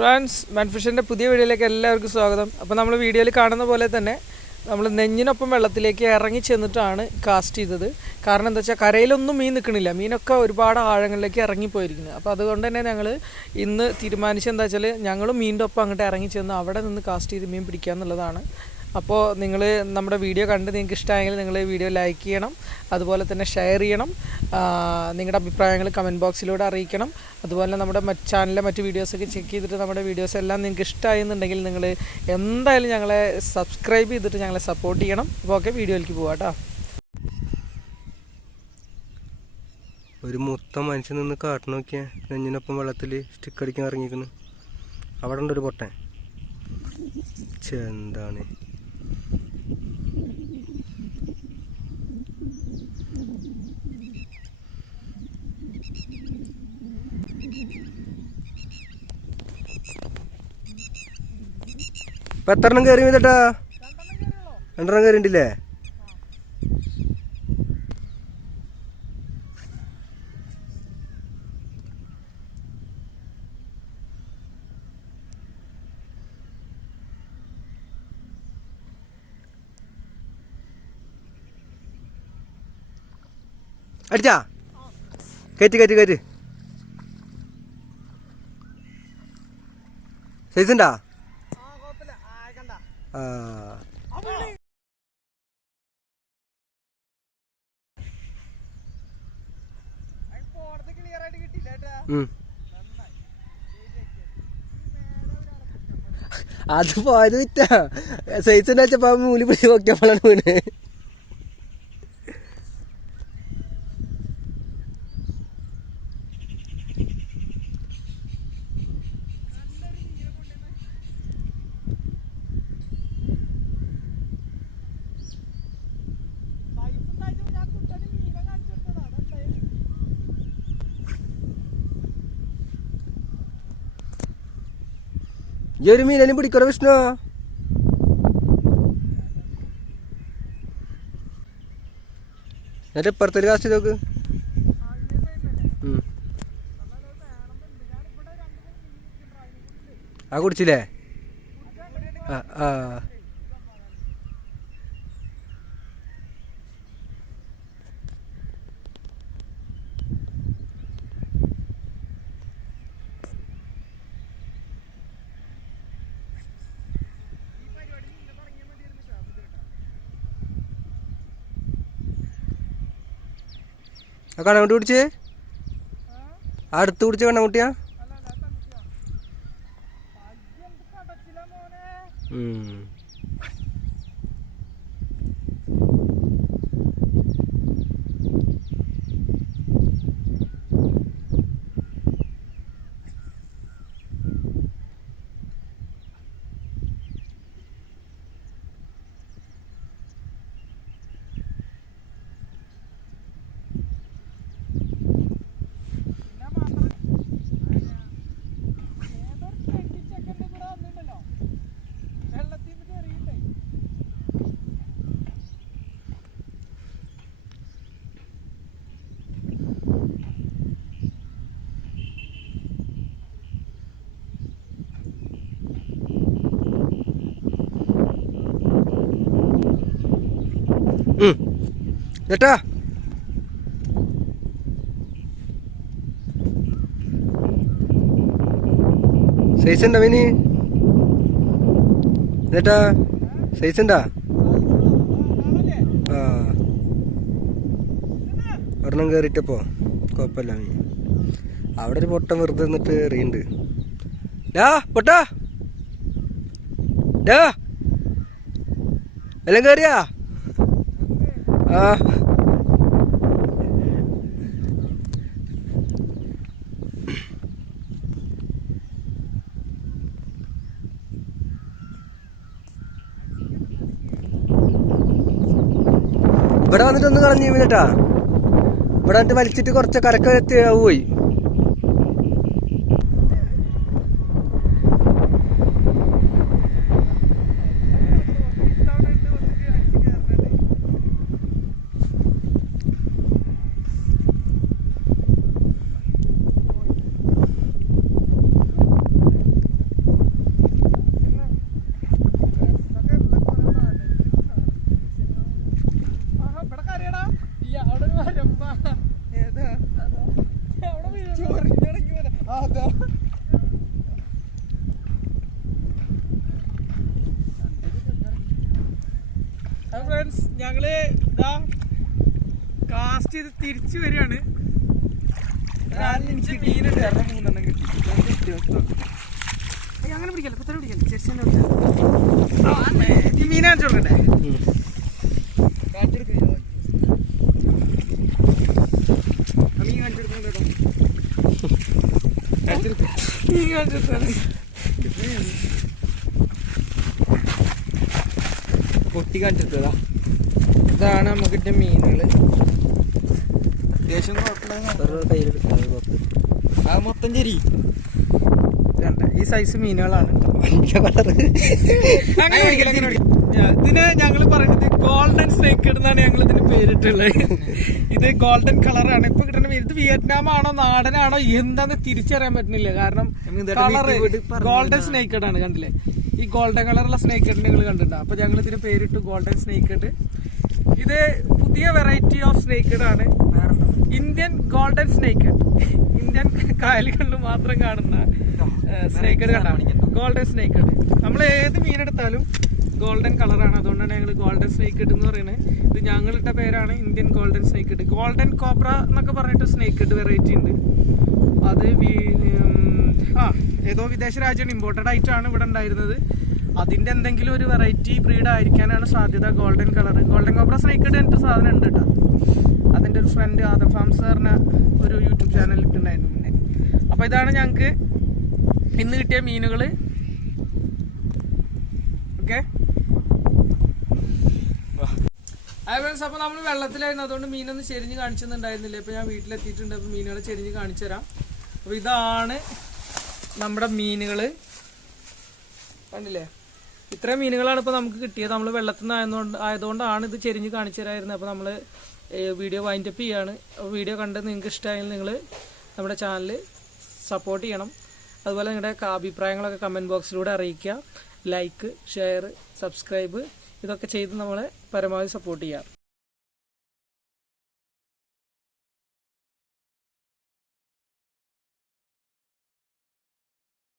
France മൺഫിഷന്റെ പുതിയ വീഡിയോയിലേക്ക് എല്ലാവർക്കും സ്വാഗതം. അപ്പോൾ നമ്മൾ വീഡിയോയിൽ കാണുന്ന പോലെ തന്നെ നമ്മൾ നെഞ്ഞിനൊപ്പം വെള്ളത്തിലേക്ക് ഇറങ്ങി ചെന്നിട്ടാണ് കാസ്റ്റ് ചെയ്തത്. കാരണം എന്താ വെച്ചാൽ കരയിലൊന്നും മീൻ നിൽക്കണില്ല മീനൊക്കെ ഒരുപാട് ആഴങ്ങളിലേക്ക് ഇറങ്ങിപ്പോയിരിക്കുന്നത് അപ്പോൾ അതുകൊണ്ട് തന്നെ ഞങ്ങൾ ഇന്ന് തീരുമാനിച്ചെന്താ വെച്ചാൽ ഞങ്ങളും മീനിന്റെ ഒപ്പം അങ്ങോട്ട് ഇറങ്ങി ചെന്ന് അവിടെ നിന്ന് കാസ്റ്റ് ചെയ്ത് മീൻ പിടിക്കുക എന്നുള്ളതാണ് അപ്പോൾ നിങ്ങൾ നമ്മുടെ വീഡിയോ കണ്ട് നിങ്ങൾക്ക് ഇഷ്ടമായെങ്കിൽ നിങ്ങൾ വീഡിയോ ലൈക്ക് ചെയ്യണം അതുപോലെ തന്നെ ഷെയർ ചെയ്യണം നിങ്ങളുടെ അഭിപ്രായങ്ങൾ കമന്റ് ബോക്സിലൂടെ അറിയിക്കണം. അതുപോലെ നമ്മുടെ മറ്റ് ചാനലിലെ മറ്റ് വീഡിയോസൊക്കെ ചെക്ക് ചെയ്തിട്ട് നമ്മുടെ വീഡിയോസ് എല്ലാം നിങ്ങൾക്ക് ഇഷ്ടമായി എന്നുണ്ടെങ്കിൽ നിങ്ങൾ എന്തായാലും ഞങ്ങളെ സബ്സ്ക്രൈബ് ചെയ്തിട്ട് ഞങ്ങളെ സപ്പോർട്ട് ചെയ്യണം. അപ്പോൾ ഓക്കെ വീഡിയോയിലേക്ക് പോവാം കേട്ടോ ഒരു മൊത്തം മനുഷ്യൻ നിന്ന് കാട്ടു നോക്കിയാൽ നെഞ്ഞിനൊപ്പം വെള്ളത്തിൽ സ്റ്റിക്ക് അടിക്കാൻ ഇറങ്ങിക്കുന്നു അവിടെ ഉണ്ട് ഒരു പൊട്ടൻ. ഛെ, എന്താണ്? ഇപ്പൊ എത്ര എണ്ണം കയറി വന്നിട്ടാ രണ്ടെണ്ണം കയറിണ്ടില്ലേ അടിച്ചാ. കയറ്റി കയറ്റി കയറ്റി. സൈസുണ്ടാ. അത് പോയത് വിറ്റാ. സൈസ് വെച്ചപ്പോ മൂലി പിടിച്ച് നോക്കിയപ്പോഴാണ് വീണ്. ഒരു മീനും പിടിക്കണോ വിഷ്ണു എന്നിട്ട് ഇപ്പുറത്തൊരു കാസ്റ്റ് നോക്ക്. ആ കുടിച്ചില്ലേ? ആ ആ ആ കണ്ണുകുട്ടി കുടിച്ചേ അടുത്ത് കുടിച്ച കണ്ണുകുട്ടിയാ. ഉം. ചേട്ടാ സൈസ് ഉണ്ടോ മിനി? ചേട്ടാ സൈസ് ഉണ്ടാ? ആ. ഒരെണ്ണം കയറിയിട്ടപ്പോ കുഴപ്പമില്ല മീൻ അവിടെ ഒരു പൊട്ടം വെറുതെ നിന്നിട്ട് എറിയുണ്ട്. ഡാ പൊട്ടാ. ഡാ. എല്ലാം കയറിയാ ഇവിടെ വന്നിട്ട് ഒന്ന് കളഞ്ഞു കേട്ടാ ഇവിടെ വന്നിട്ട് വലിച്ചിട്ട് കുറച്ച് കരക്ക് എത്തി ഫ്രണ്ട്സ് ഞങ്ങൾ ഇതാ കാസ്റ്റ് ചെയ്ത് തിരിച്ചു വരികയാണ്. അഞ്ച് മീനുണ്ട്. അവിടെ മൂന്നെണ്ണം കിട്ടി. അങ്ങനെ പിടിക്കല്ലോ? ഇപ്പൊ തന്നെ പിടിക്കല്ലോ ചെറിയ മീനാണ് ചോദിക്കണ്ടേ കാണിച്ചു കൊടുക്കണം പൊട്ടി കാണിച്ചിട്ടതാ ഇതാണ് നമുക്ക് കിട്ടിയ മീനുകൾ അത്യാവശ്യം കുഴപ്പമില്ല അത് മൊത്തം ചെരി. ഈ സൈസ് മീനുകളാണ്. ഇതിന് ഞങ്ങൾ പറയുന്നത് ഗോൾഡൻ സ്നേക്ക് എന്നാണ് ഞങ്ങൾ ഇതിന് പേരിട്ടുള്ളത്. ഇത് ഗോൾഡൻ കളറാണ്. ഇപ്പൊ കിട്ടുന്ന ഇത് വിയറ്റ്നാം ആണോ നാടനാണോ എന്താന്ന് തിരിച്ചറിയാൻ പറ്റുന്നില്ല. കാരണം കളറ് ഗോൾഡൻ സ്നേക്ക് ആണ് കണ്ടില്ലേ? ഈ ഗോൾഡൻ കളറുള്ള സ്നേക്ക് നിങ്ങൾ കണ്ടിട്ടുണ്ടോ? അപ്പൊ ഞങ്ങൾ ഇതിന് പേരിട്ട് ഗോൾഡൻ സ്നേക്ക് ഇത് പുതിയ വെറൈറ്റി ഓഫ് സ്നേക്ക് ആണ് ഇന്ത്യൻ ഗോൾഡൻ സ്നേക്ക്. ഇന്ത്യൻ കായലുകളിൽ മാത്രം കാണുന്ന സ്നേക്ക് കണ്ടാണ് ഗോൾഡൻ സ്നേക്ക് നമ്മൾ ഏത് മീനെടുത്താലും ഗോൾഡൻ കളറാണ്. അതുകൊണ്ടാണ് ഞങ്ങൾ ഗോൾഡൻ സ്നേക്ക് ഇട്ട് എന്ന് പറയുന്നത്. ഇത് ഞങ്ങളിട്ട പേരാണ് ഇന്ത്യൻ ഗോൾഡൻ സ്നേക്ക് ഇട്ട് ഗോൾഡൻ കോബ്ര എന്നൊക്കെ പറഞ്ഞിട്ട് സ്നേക്ക് ഇട്ട് വെറൈറ്റി ഉണ്ട്. അത് ആ ഏതോ വിദേശ രാജ്യമാണ്. ഇമ്പോർട്ടഡ് ആയിട്ടാണ് ഇവിടെ ഉണ്ടായിരുന്നത്. അതിന്റെ എന്തെങ്കിലും ഒരു വെറൈറ്റി ബ്രീഡ് ആയിരിക്കാനാണ് സാധ്യത golden colour. Golden cobra snake ഇട്ട് എന്നിട്ട് സാധനം ഉണ്ട് കേട്ടോ അതിന്റെ ഒരു ഫ്രണ്ട് ആദം ഫാംസ് പറഞ്ഞ ഒരു യൂട്യൂബ് ചാനൽ ഇട്ടുണ്ടായിരുന്നു മുന്നേ. അപ്പൊ ഇതാണ് ഞങ്ങൾക്ക് ഇന്ന് കിട്ടിയ മീനുകൾ ഓക്കെ ഫ്രണ്ട്സ് അപ്പോൾ നമ്മൾ വെള്ളത്തിലായിരുന്നു. അതുകൊണ്ട് മീനൊന്നും ചെരിഞ്ഞ് കാണിച്ചൊന്നുണ്ടായിരുന്നില്ല. ഇപ്പോൾ ഞാൻ വീട്ടിലെത്തിയിട്ടുണ്ട്. അപ്പോൾ മീനുകളെ ചെരിഞ്ഞ് കാണിച്ചു തരാം അപ്പോൾ ഇതാണ് നമ്മുടെ മീനുകൾ കണ്ടില്ലേ? ഇത്രയും മീനുകളാണ് ഇപ്പോൾ നമുക്ക് കിട്ടിയത്. നമ്മൾ വെള്ളത്തിൽ നിന്ന് ആയതുകൊണ്ട് ആയതുകൊണ്ടാണ് ഇത് ചെരിഞ്ഞ് കാണിച്ചു തരായിരുന്നത് അപ്പോൾ നമ്മൾ വീഡിയോ വൈൻഡപ്പ് ചെയ്യാണ്. വീഡിയോ കണ്ട് നിങ്ങൾക്ക് ഇഷ്ടമായെങ്കിൽ നിങ്ങൾ നമ്മുടെ ചാനൽ സപ്പോർട്ട് ചെയ്യണം. അതുപോലെ നിങ്ങളുടെ അഭിപ്രായങ്ങളൊക്കെ കമന്റ് ബോക്സിലൂടെ അറിയിക്കുക. ലൈക്ക് ഷെയർ സബ്സ്ക്രൈബ് ഇതൊക്കെ ചെയ്ത് നമ്മളെ പരമാവധി സപ്പോർട്ട് ചെയ്യാം.